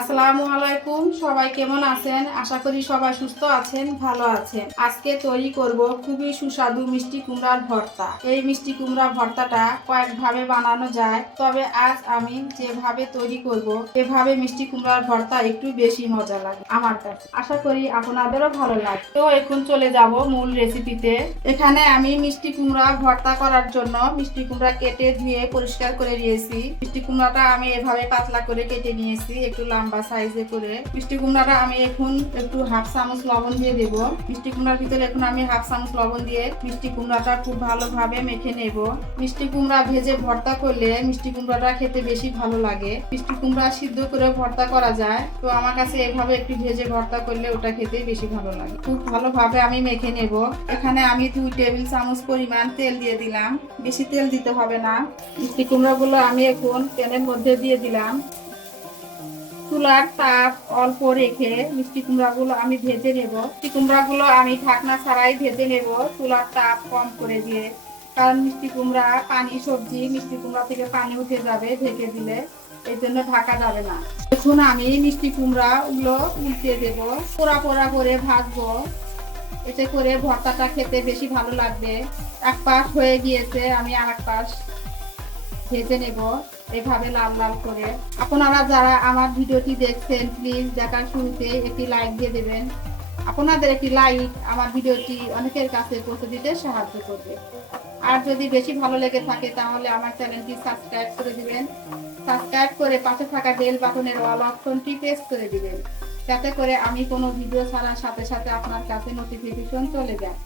আসসালামু আলাইকুম, সবাই কেমন আছেন? আশা করি সবাই সুস্থ আছেন, ভালো আছেন। আজকে তৈরি করব খুবই সুস্বাদু মিষ্টি কুমড়ার ভর্তা। এই মিষ্টি কুমড়া ভর্তাটা কয়েকভাবে বানানো যায়, তবে আজ আমি যেভাবে তৈরি করব, এভাবে মিষ্টি কুমড়ার ভর্তা একটু বেশি মজা লাগে আমার কাছে। আশা করি আপনাদেরও ভালো লাগে তো এখন চলে যাব মূল রেসিপিতে এখানে আমি মিষ্টি কুমড়া ভর্তা করার জন্য মিষ্টি কুমড়া কেটে ধুয়ে পরিষ্কার করে নিয়েছি। মিষ্টি কুমড়াটা আমি এভাবে পাতলা করে কেটে নিয়েছি, একটু লম্বা সাইজে করে। মিষ্টি কুমড়াটা আমি এখন একটু হাফ চামচ লবণ দিয়ে দেবো। মিষ্টি কুমড়ার ভিতরে এখন আমি হাফ চামচ লবণ দিয়ে মিষ্টি কুমড়াটা খুব ভালোভাবে মেখে নেব। মিষ্টি কুমড়া ভেজে ভর্তা করলে মিষ্টি কুমড়াটা খেতে বেশি ভালো লাগে। মিষ্টি কুমড়া সিদ্ধ করে ভর্তা করা যায়। তো আমার কাছে এভাবে একটু ভেজে ভর্তা করলে ওটা খেতে বেশি ভালো লাগে। খুব ভালোভাবে আমি মেখে নেব। এখানে আমি দুই টেবিল চামচ পরিমাণ তেল দিয়ে দিলাম। বেশি তেল দিতে হবে না। মিষ্টি কুমড়াগুলো আমি এখন প্যানের মধ্যে দিয়ে দিলাম। চুলার তাপ অল্প রেখে মিষ্টি কুমড়াগুলো আমি ভেজে নেব। মিষ্টি কুমড়াগুলো আমি ঢাকনা ছাড়াই ভেজে নেব চুলার তাপ কম করে দিয়ে। কারণ মিষ্টি কুমড়া পানি, সবজি মিষ্টি কুমড়া থেকে পানি উঠে যাবে ঢেকে দিলে, এই জন্য ঢাকা যাবে না। এখন আমি মিষ্টি কুমড়া গুলো উল্টে দেব, পোড়া পোড়া করে ভাজবো। এতে করে ভর্তাটা খেতে বেশি ভালো লাগবে। এক পাশ হয়ে গিয়েছে, আমি আর এক পাশ ভেজে নেব এভাবে লাল লাল করে। আপনারা যারা আমার ভিডিওটি দেখছেন প্লিজ দেখার শুরুতে একটি লাইক দিয়ে দেবেন। আপনাদের একটি লাইক আমার ভিডিওটি অনেকের কাছে পৌঁছে দিতে সাহায্য করবে। আর যদি বেশি ভালো লেগে থাকে, তাহলে আমার চ্যানেলটি সাবস্ক্রাইব করে দিবেন। সাবস্ক্রাইব করে পাশে থাকা বেল বাটনের অল অপশনটি প্রেস করে দিবেন। যাতে করে আমি কোনো ভিডিও ছাড়ার সাথে সাথে আপনার কাছে নোটিফিকেশন চলে যায়।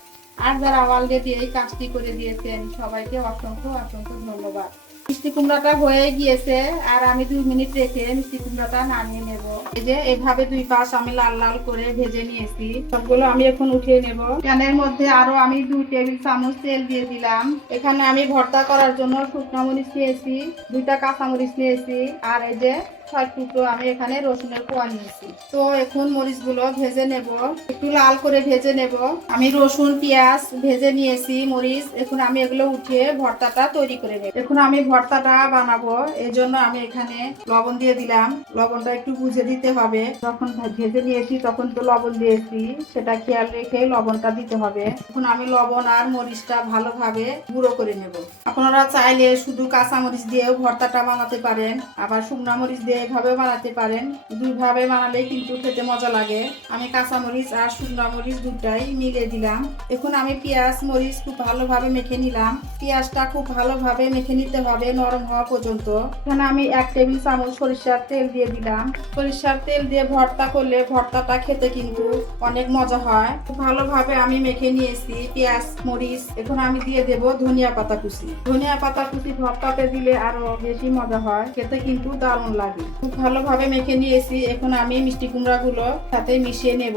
আর যারা অলরেডি এই কাজটি করে দিয়েছেন, সবাইকে অসংখ্য অসংখ্য ধন্যবাদ। মিষ্টি কুমড়াটা হয়ে গিয়েছে, আর আমি দুই মিনিট রেখে মিষ্টি কুমড়াটা নামিয়ে নেব। এই যে এইভাবে দুই পাশ আমি লাল লাল করে ভেজে নিয়েছি। সবগুলো আমি এখন উঠিয়ে নেব। প্যানের মধ্যে আরও আমি দুই টেবিল চামচ তেল দিয়ে দিলাম। এখানে আমি ভর্তা করার জন্য শুকনো মরিচ নিয়েছি, দুইটা কাঁচামরিচ নিয়েছি, আর এই যে ছয় টুকরো আমি এখানে রসুনের কোয়া নিয়েছি। তো এখন মরিচগুলো ভেজে নেব। একটু লাল করে ভেজে নেব। আমি রসুন, পেঁয়াজ ভেজে নিয়েছি, মরিচ। এখন আমি এগুলো উঠিয়ে ভর্তাটা তৈরি করে নেব। এখন আমি ভর্তাটা বানাবো। এই জন্য আমি এখানে লবণ দিয়ে দিলাম। লবণটা একটু বুঝে দিতে হবে। যখন ভেজে নিয়েছি, তখন তো লবণ দিয়েছি। সেটা খেয়াল রেখে লবণটা দিতে হবে। এখন আমি লবণ আর মরিচটা ভালোভাবে গুঁড়ো করে নেব। আপনারা চাইলে শুধু কাঁচা মরিচ দিয়েও ভর্তাটা বানাতে পারেন। আবার শুকনা মরিচ দিয়ে এভাবে বানাতে পারেন। দুইভাবে বানালেই কিন্তু খেতে মজা লাগে। আমি কাঁচা মরিচ আর শুকনা মরিচ দুটাই মিলে দিলাম। এখন আমি পেঁয়াজ, মরিচ খুব ভালোভাবে মেখে নিলাম। পেঁয়াজটা খুব ভালোভাবে মেখে নিতে হবে নরম হওয়া পর্যন্ত। এখানে আমি এক টেবিল চামচ সরিষার তেল দিয়ে দিলাম। সরিষার তেল দিয়ে ভর্তা করলে ভর্তাটা খেতে কিন্তু অনেক মজা হয়। খুব ভালোভাবে আমি মেখে নিয়েছি পেঁয়াজ, মরিচ। এখন আমি দিয়ে দেব ধনিয়া পাতা কুচি। ধনিয়া পাতা কুচি ভর্তাতে দিলে আরও বেশি মজা হয়। খেতে কিন্তু দারুণ লাগে। খুব ভালোভাবে মেখে নিয়েছি। এখন আমি মিষ্টি কুমড়াগুলো সাথে মিশিয়ে নেব।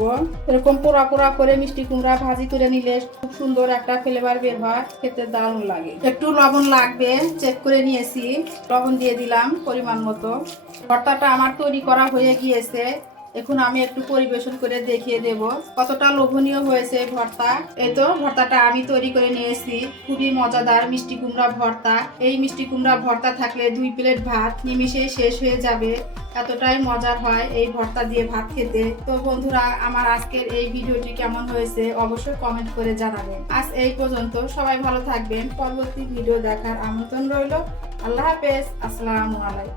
এরকম পোড়া পোড়া করে মিষ্টি কুমড়া ভাজি করে নিলে খুব সুন্দর একটা ফ্লেভার বের হয়। খেতে দারুণ লাগে। একটু লবণ লাগবে চেক করে নিয়েছি। লবণ দিয়ে দিলাম পরিমাণ মতো। ভর্তাটা আমার তৈরি করা হয়ে গিয়েছে। এখন আমি একটু পরিবেশন করে দেখিয়ে দেব। কতটা লোভনীয় হয়েছে ভর্তা। এই তো, ভর্তাটা আমি তৈরি করে নিয়েছি। খুবই মজাদার মিষ্টি কুমড়া ভর্তা। এই মিষ্টি কুমড়া ভর্তা থাকলে দুই প্লেট ভাত নিমিশে শেষ হয়ে যাবে। এতটাই মজার হয় এই ভর্তা দিয়ে ভাত খেতে। তো বন্ধুরা, আমার আজকের এই ভিডিওটি কেমন হয়েছে অবশ্যই কমেন্ট করে জানাবেন। আজ এই পর্যন্ত সবাই ভালো থাকবেন। পরবর্তী ভিডিও দেখার আমন্ত্রণ রইল। আল্লাহ হাফেজ। আসসালামু আলাইকুম।